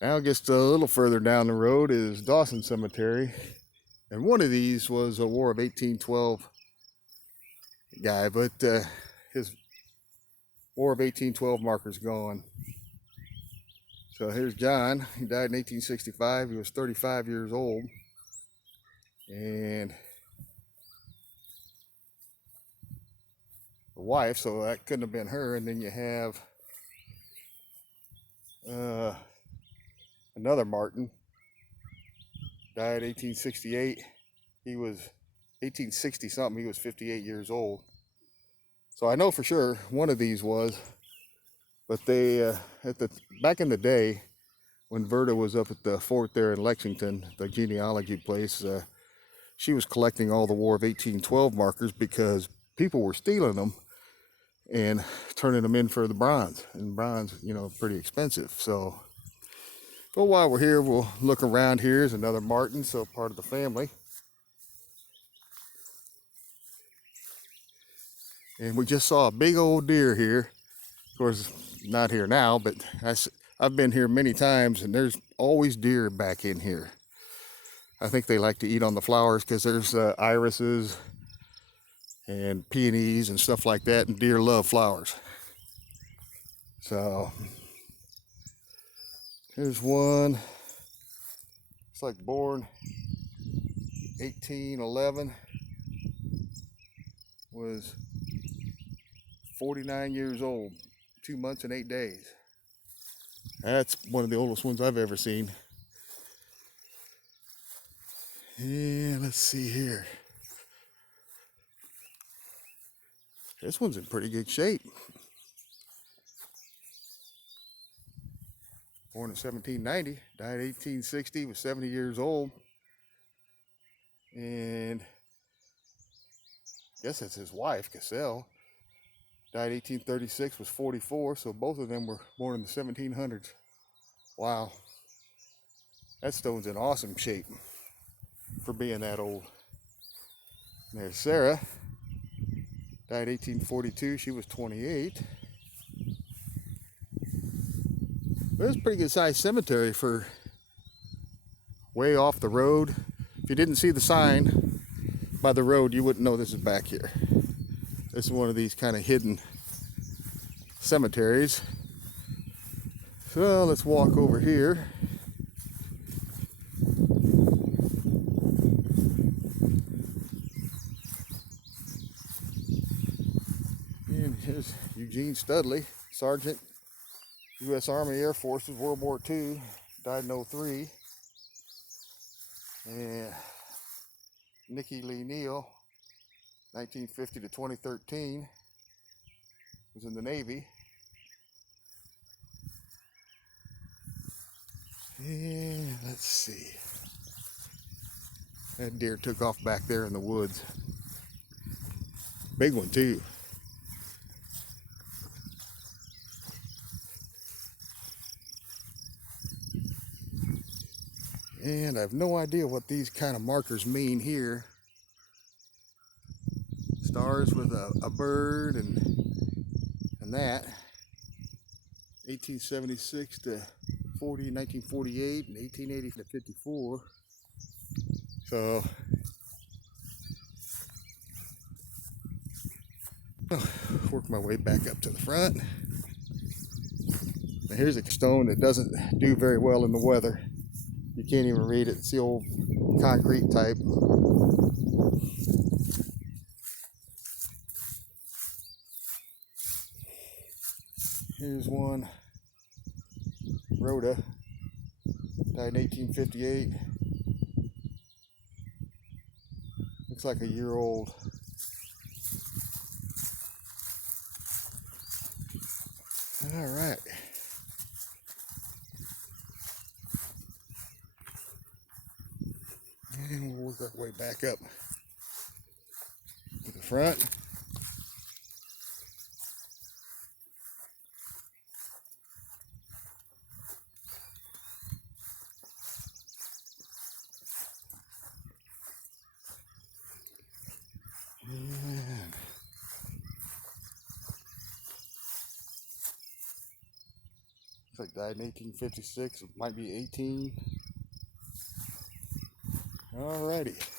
Now just a little further down the road is Dawson Cemetery. And one of these was a War of 1812 guy, but his War of 1812 marker's gone. So here's John. He died in 1865. He was 35 years old. And the wife, so that couldn't have been her. And then you have another Martin, died 1868. He was 1860 something. He was 58 years old. So I know for sure one of these was, but they back in the day when Verda was up at the fort there in Lexington, the genealogy place, she was collecting all the War of 1812 markers because people were stealing them and turning them in for the bronze. And bronze, pretty expensive. So, but while we're here, we'll look around. Here's another Martin, so part of the family. And we just saw a big old deer here. Of course, not here now, but I've been here many times, and there's always deer back in here. I think they like to eat on the flowers because there's irises and peonies and stuff like that, and deer love flowers. So here's one. It's like born 1811, was 49 years old, 2 months and 8 days. That's one of the oldest ones I've ever seen. And let's see here. This one's in pretty good shape. Born in 1790, died 1860, was 70 years old. And I guess that's his wife, Cassell. Died 1836, was 44, so both of them were born in the 1700s. Wow. That stone's in awesome shape for being that old. And there's Sarah. Died 1842, she was 28. There's a pretty good sized cemetery for way off the road. If you didn't see the sign by the road, you wouldn't know this is back here. This is one of these kind of hidden cemeteries. So let's walk over here. And here's Eugene Studley, Sergeant, U.S. Army Air Forces, World War II, died in 03. And Nikki Lee Neal, 1950 to 2013, was in the Navy. And let's see. That deer took off back there in the woods. Big one too. And I have no idea what these kind of markers mean here. Stars with a bird and that. 1876 to 1948, and 1880 to 54. So, I'll work my way back up to the front. Now here's a stone that doesn't do very well in the weather. You can't even read it. It's the old concrete type. Here's one. Rhoda. Died in 1858. Looks like a year old. All right. And we'll work our way back up to the front. And looks like died in 1856. It might be 18. Alrighty.